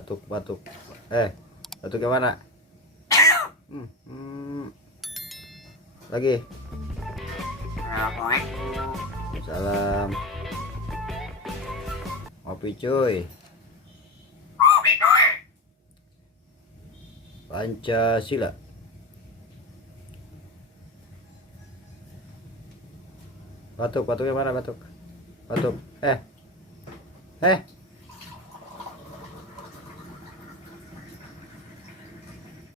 batuk. Batuk yang mana? Lagi. Salam. Ngopi cuy. Pancasila. Batuk yang mana batuk?